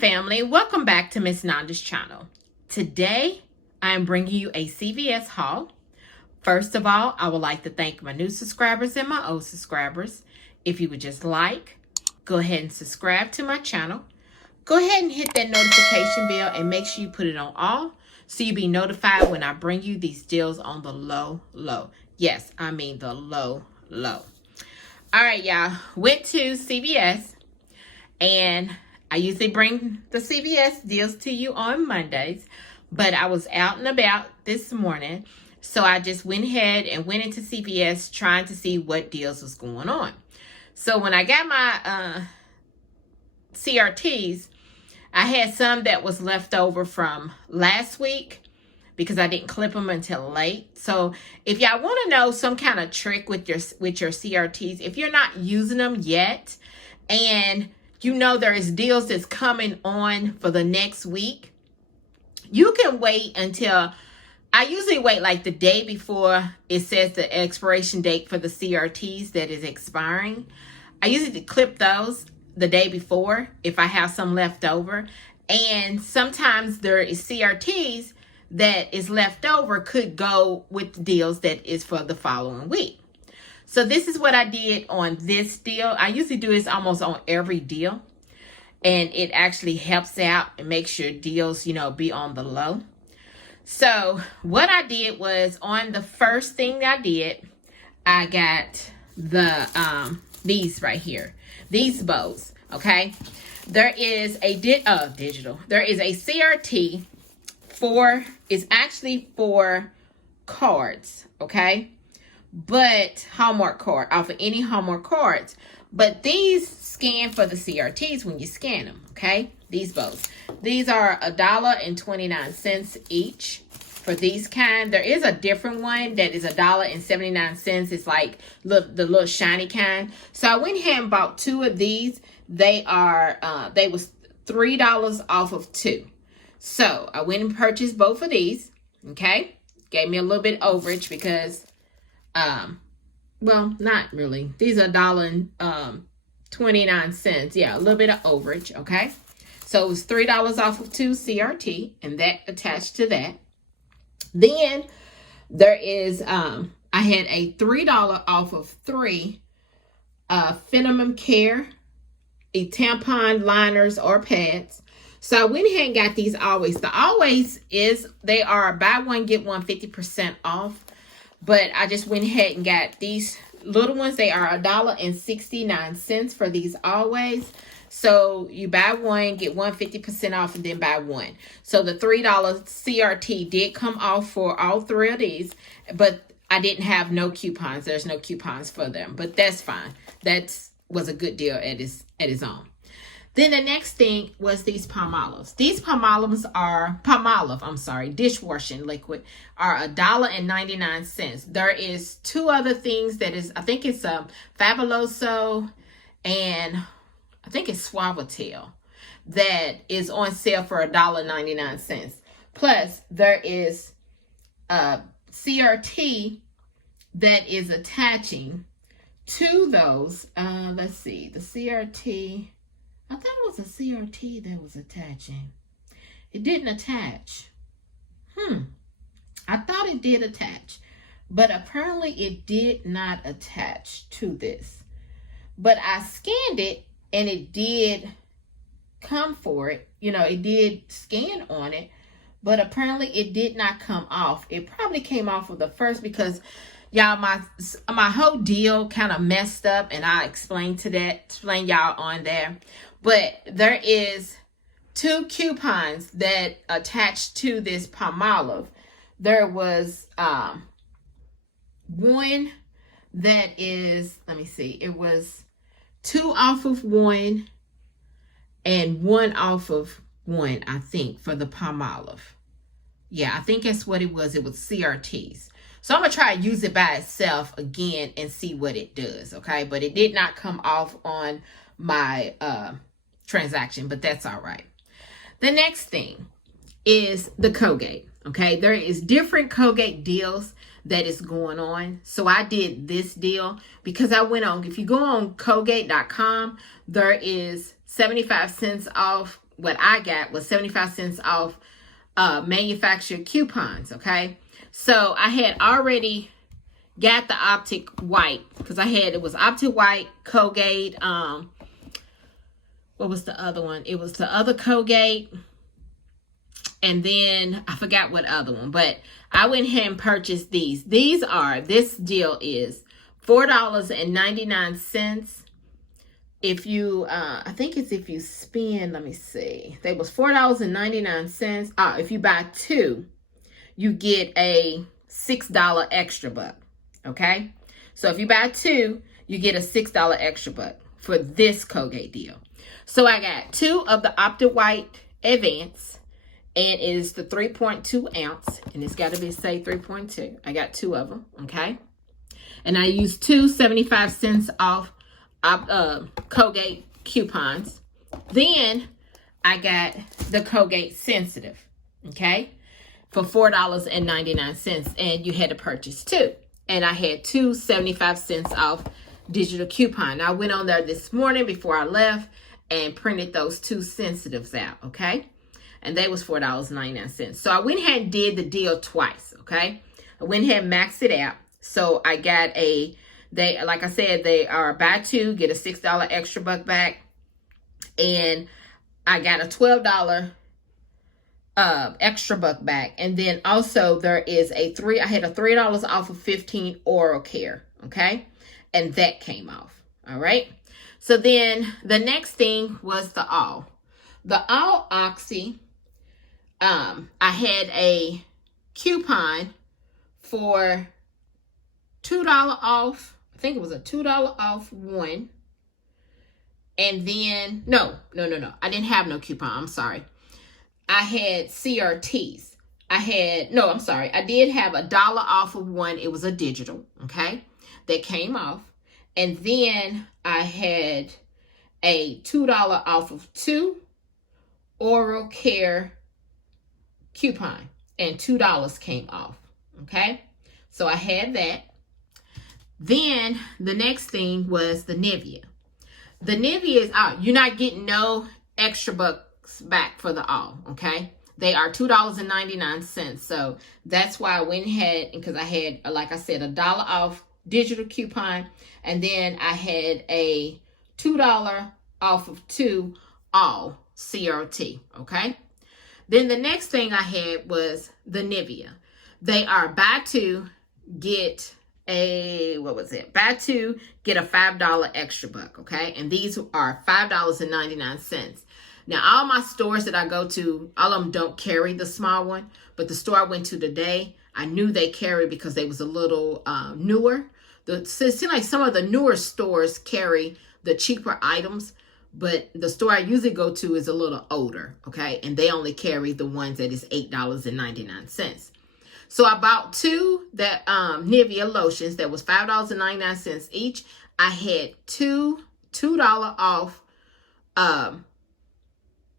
family, welcome back to Miss Nanda's channel. Today I am bringing you a CVS haul. First of all, I would like to thank my new subscribers and my old subscribers. If you would just go ahead and subscribe to my channel. Go ahead and hit that notification bell and make sure you put it on all so you'll be notified when I bring you these deals on the low. Yes, I mean the low. All right, y'all. Went to CVS, and I usually bring the CVS deals to you on Mondays, but I was out and about this morning, so I just went ahead and went into CVS trying to see what deals was going on. So when I got my CRTs, I had some that was left over from last week because I didn't clip them until late. So if y'all want to know some kind of trick with your CRTs, if you're not using them yet and you know there is deals that's coming on for the next week, you can wait until, I usually wait like the day before it says the expiration date for the CRTs that is expiring. I usually clip those the day before if I have some left over. And sometimes there is CRTs that is left over could go with deals that is for the following week. So this is what I did on this deal. I usually do this almost on every deal, and it actually helps out and makes your deals, be on the low. So what I did was, on the first thing I did, I got the these right here, these bows. Okay, there is a digital. There is a CRT it's actually for cards. Okay. But Hallmark card, off of any Hallmark cards. But these scan for the CRTs when you scan them, okay? These bows. These are $1.29 each for these kind. There is a different one that is $1.79. It's like the little shiny kind. So I went ahead and bought two of these. They was $3 off of two. So I went and purchased both of these, okay? Gave me a little bit overage because well, not really. These are $1.29. Yeah, a little bit of overage, okay? So it was $3 off of two CRT, and that attached to that. Then there is, I had a $3 off of three Feminine Care, a tampon liners or pads. So I went ahead and got these Always. The Always they are buy one, get one 50% off. But I just went ahead and got these little ones. They are $1.69 for these Always. So you buy one, get one 50% off, and then buy one. So the $3 CRT did come off for all three of these, but I didn't have no coupons. There's no coupons for them, but that's fine. That was a good deal at its own. Then the next thing was these Palmolives. These Palmolives are, dishwashing liquid are $1.99. There is two other things that is, I think it's Fabuloso and I think it's Suavitel that is on sale for $1.99. Plus there is a CRT that is attaching to those. Let's see, the CRT. I thought it was a CRT that was attaching. It didn't attach. I thought it did attach, but apparently it did not attach to this. But I scanned it and it did come for it. It did scan on it, but apparently it did not come off. It probably came off of the first because y'all, my whole deal kind of messed up, and I explain y'all on there. But there is two coupons that attached to this Palmolive. There was one that is, let me see, it was 2 off of 1 and 1 off of 1, I think, for the Palmolive. Yeah, I think that's what it was. It was CRTs. So I'm going to try to use it by itself again and see what it does, okay? But it did not come off on my transaction, but that's all right. The next thing is the Colgate, okay? There is different Colgate deals that is going on. So I did this deal because I went on, if you go on Colgate.com, there is 75 cents off what I got was 75 cents off manufacturer coupons, okay? So I had already got the Optic White because it was Optic White, Colgate, what was the other one? It was the other Colgate, and then I forgot what other one, but I went ahead and purchased these. This deal is $4.99. If you, I think it's if you spend, let me see. They was $4.99. If you buy two, you get a $6 extra buck. Okay? So if you buy two, you get a $6 extra buck for this Colgate deal. So I got two of the Optic White Advance, and it is the 3.2 ounce, and it's got to be say 3.2. I got two of them, okay? And I used two 75 cents off Colgate coupons. Then I got the Colgate Sensitive, okay, for $4.99, and you had to purchase two. And I had two 75 cents off digital coupon. I went on there this morning before I left and printed those two Sensitives out, okay? And they was $4.99. So I went ahead and did the deal twice, okay? I went ahead and maxed it out. So I got like I said, they are buy two, get a $6 extra buck back. And I got a $12 extra buck back. And then also there is I had a $3 off of 15 oral care, okay? And that came off, all right? So then the next thing was the All. The All Oxy, I had a coupon for $2 off. I think it was a $2 off one. And then, no. I didn't have no coupon. I'm sorry. I had CRTs. I did have $1 off of one. It was a digital, okay? That came off. And then I had a $2 off of two oral care coupon, and $2 came off, okay? So I had that. Then the next thing was the Nivea. The Nivea is out. You're not getting no extra bucks back for the All, okay? They are $2.99. So that's why I went ahead, because I had, like I said, $1 off digital coupon, and then I had a $2 off of two All CRT, okay? Then the next thing I had was the Nivea. They are buy two, get a, buy two, get a $5 extra buck, okay? And these are $5.99. Now, all my stores that I go to, all of them don't carry the small one, but the store I went to today, I knew they carried because they was a little newer. It seems like some of the newer stores carry the cheaper items, but the store I usually go to is a little older, okay? And they only carry the ones that is $8.99. So I bought two that Nivea lotions that was $5.99 each. I had two $2 off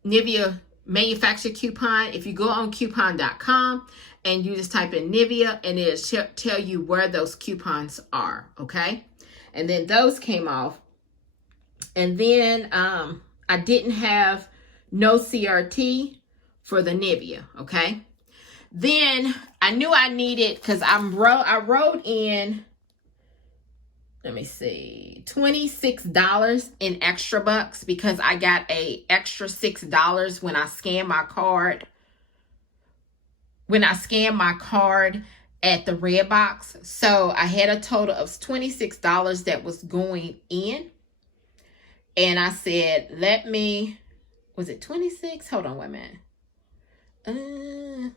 Nivea manufacturer coupon. If you go on coupon.com and you just type in Nivea, and it'll tell you where those coupons are, okay? And then those came off. And then I didn't have no CRT for the Nivea, okay? Then I knew I needed, because I wrote in, let me see, $26 in extra bucks, because I got a extra $6 when I scanned my card. When I scanned my card at the red box. So I had a total of $26 that was going in. And I said, was it 26? Hold on, wait a minute.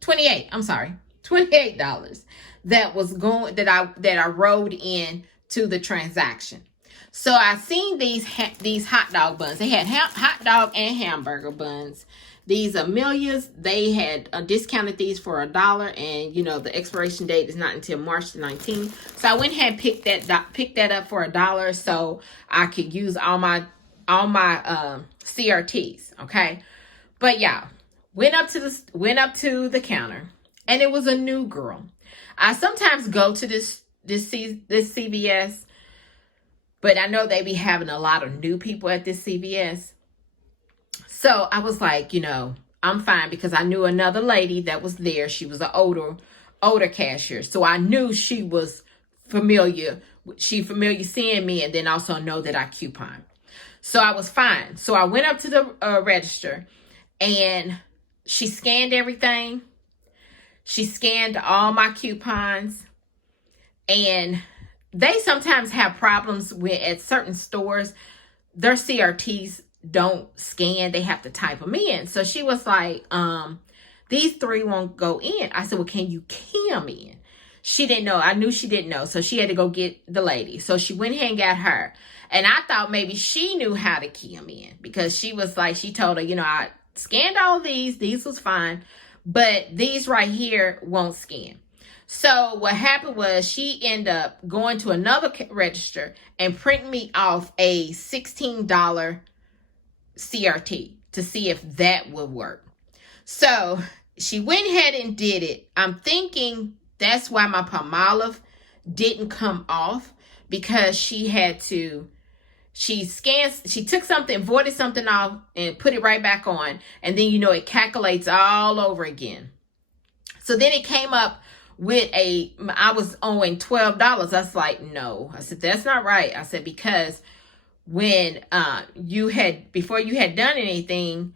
28, I'm sorry. $28 that was going, that I wrote in to the transaction. So I seen these hot dog buns. They had hot dog and hamburger buns. These Amelia's, they had discounted these for $1, and you know the expiration date is not until March the 19th. So I went ahead and picked that up for $1, so I could use all my CRTs. Okay, but yeah, went up to the counter, and it was a new girl. I sometimes go to this CVS, but I know they be having a lot of new people at this CVS. So I was like, you know, I'm fine, because I knew another lady that was there. She was an older cashier. So I knew she was familiar. She familiar seeing me, and then also know that I coupon. So I was fine. So I went up to the register, and she scanned everything. She scanned all my coupons, and they sometimes have problems with, at certain stores, their CRTs don't scan. They have to type them in. So she was like, these 3 won't go in. I said, well, can you key them in? She didn't know. I knew she didn't know. So she had to go get the lady. So she went ahead and got her. And I thought maybe she knew how to key them in, because she was like, she told her, you know, I scanned all these. These was fine. But these right here won't scan. So what happened was she ended up going to another register and printing me off a $16 CRT to see if that would work. So she went ahead and did it. I'm thinking that's why my Palmolive didn't come off, because she took something, voided something off and put it right back on. And then, you know, it calculates all over again. So then it came up with I was owing $12. I was like, no. I said, that's not right. I said, because when before you had done anything,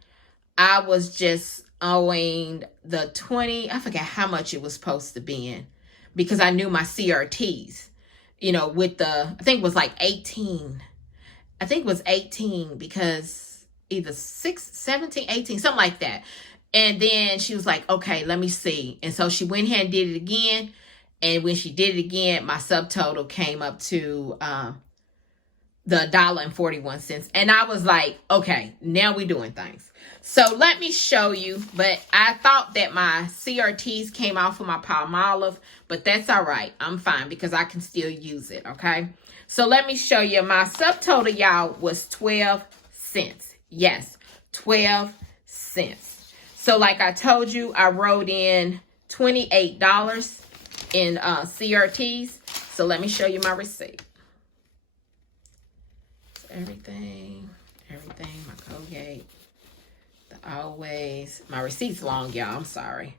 I was just owing the 20, I forgot how much it was supposed to be in, because I knew my CRTs, you know, with I think it was like 18. I think it was 18, because either 17, 18, something like that. And then she was like, okay, let me see. And so she went ahead and did it again. And when she did it again, my subtotal came up to the $1.41. And I was like, okay, now we're doing things. So let me show you. But I thought that my CRTs came off of my Palmolive, but that's all right. I'm fine, because I can still use it, okay? So let me show you. My subtotal, y'all, was 12 cents. Yes, 12 cents. So like I told you, I wrote in $28 in CRTs. So let me show you my receipt. So everything, my Colgate, my receipt's long, y'all, I'm sorry.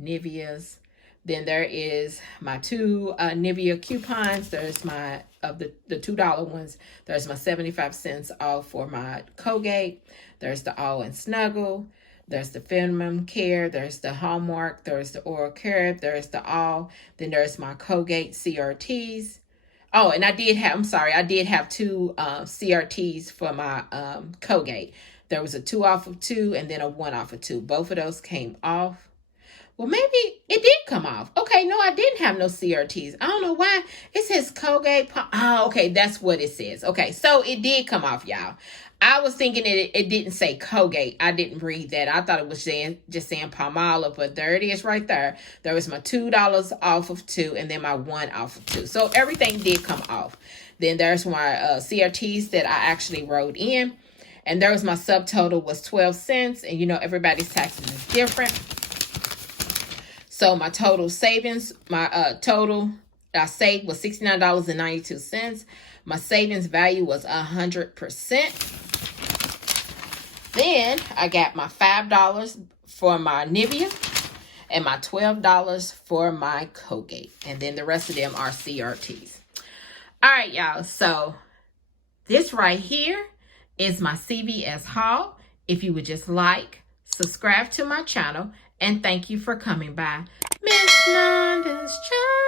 Nivea's. Then there is my 2 Nivea coupons. There's my, of the $2 ones, there's my 75 cents off for my Colgate. There's the All and Snuggle. There's the Feminine Care. There's the Hallmark. There's the Oral Care. There's the All. Then there's my Colgate CRTs. Oh, and I did have 2 CRTs for my Colgate. There was a 2 off of 2 and then a 1 off of 2. Both of those came off. Well, maybe it did come off. Okay, no, I didn't have no CRTs. I don't know why. It says Colgate. Oh, okay, that's what it says. Okay, so it did come off, y'all. I was thinking it didn't say Colgate. I didn't read that. I thought it was just saying Palmolive, but there it is right there. There was my $2 off of 2 and then my 1 off of 2. So everything did come off. Then there's my CRTs that I actually wrote in. And there was my subtotal was 12 cents. And you know, everybody's taxes is different. So my total savings, my total I saved was $69.92. My savings value was 100%. Then I got my $5 for my Nivea and my $12 for my Colgate. And then the rest of them are CRTs. All right, y'all. So this right here is my CVS haul. If you would just like, subscribe to my channel, and thank you for coming by. Miss London's Child.